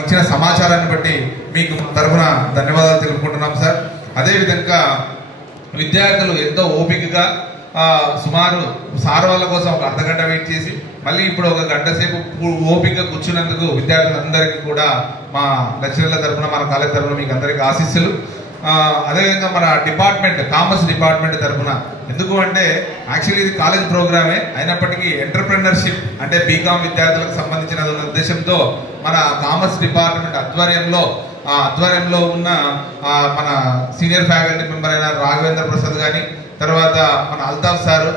ఇచ్చిన సమాచారాన్ని బట్టి మీకు తరఫున ధన్యవాదాలు తెలుపుకుంటున్నాం సార్. అదేవిధంగా విద్యార్థులు ఎంతో ఓపికగా సుమారు సార్ వాళ్ళ కోసం ఒక అర్ధగంట వెయిట్ చేసి మళ్ళీ ఇప్పుడు ఒక గంట సేపు ఓపికగా కూర్చున్నందుకు విద్యార్థులందరికీ కూడా మా లెక్చరర్ల తరఫున మన కాలేజ్ తరఫున మీకు అందరికీ ఆశీస్సులు. అదేవిధంగా మన డిపార్ట్మెంట్ కామర్స్ డిపార్ట్మెంట్ తరఫున, ఎందుకు అంటే యాక్చువల్లీ ఇది కాలేజ్ ప్రోగ్రామే అయినప్పటికీ ఎంటర్ప్రెన్యూర్షిప్ అంటే బీకామ్ విద్యార్థులకు సంబంధించిన ఉద్దేశంతో మన కామర్స్ డిపార్ట్మెంట్ ఆధ్వర్యంలో ఉన్న మన సీనియర్ ఫ్యాకల్టీ మెంబర్ అయిన రాఘవేంద్ర ప్రసాద్ కానీ, తర్వాత మన అల్తాఫ్ సారు,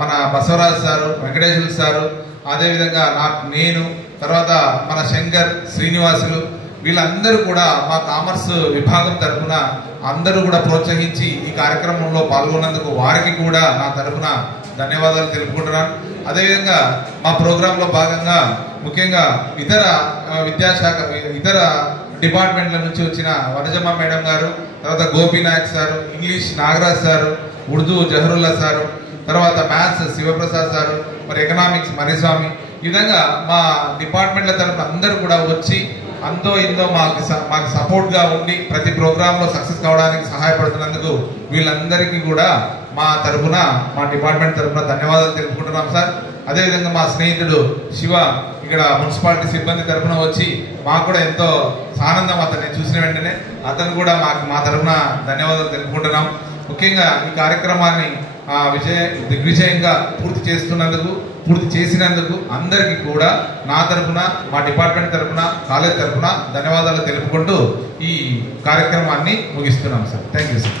మన బసవరాజ్ సారు, వెంకటేశ్వర సారు, అదేవిధంగా నేను, తర్వాత మన శంకర్, శ్రీనివాసులు, వీళ్ళందరూ కూడా మా కామర్స్ విభాగం తరఫున అందరూ కూడా ప్రోత్సహించి ఈ కార్యక్రమంలో పాల్గొన్నందుకు వారికి కూడా నా తరఫున ధన్యవాదాలు తెలుపుకుంటున్నాను. అదేవిధంగా మా ప్రోగ్రాంలో భాగంగా ముఖ్యంగా ఇతర విద్యాశాఖ ఇతర డిపార్ట్మెంట్ల నుంచి వచ్చిన వనజమ్మ మేడం గారు, తర్వాత Gopinayak sir, English Nagaraj sir, Urdu Jaharulla sir, తర్వాత మ్యాథ్స్ శివప్రసాద్ సారు, మరి ఎకనామిక్స్ మరిస్వామి, ఈ విధంగా మా డిపార్ట్మెంట్ల తరఫున అందరూ కూడా వచ్చి అంతో ఇంతో మాకు సపోర్ట్గా ఉండి ప్రతి ప్రోగ్రాంలో సక్సెస్ కావడానికి సహాయపడుతున్నందుకు వీళ్ళందరికీ కూడా మా డిపార్ట్మెంట్ తరఫున ధన్యవాదాలు తెలుపుకుంటున్నాం సార్. అదేవిధంగా మా స్నేహితుడు శివ ఇక్కడ మున్సిపాలిటీ సిబ్బంది తరఫున వచ్చి మాకు కూడా ఎంతో ఆనందం అతన్ని చూసిన వెంటనే అతను కూడా మా తరఫున ధన్యవాదాలు తెలుపుకుంటున్నాం. ముఖ్యంగా ఈ కార్యక్రమాన్ని దిగ్విజయంగా పూర్తి చేసినందుకు అందరికీ కూడా నా తరఫున, మా డిపార్ట్మెంట్ తరఫున, కాలేజ్ తరఫున ధన్యవాదాలు తెలుపుకుంటూ ఈ కార్యక్రమాన్ని ముగిస్తున్నాం సార్. Thank you sir.